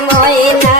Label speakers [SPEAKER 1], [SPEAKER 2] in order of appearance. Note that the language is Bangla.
[SPEAKER 1] ময়না।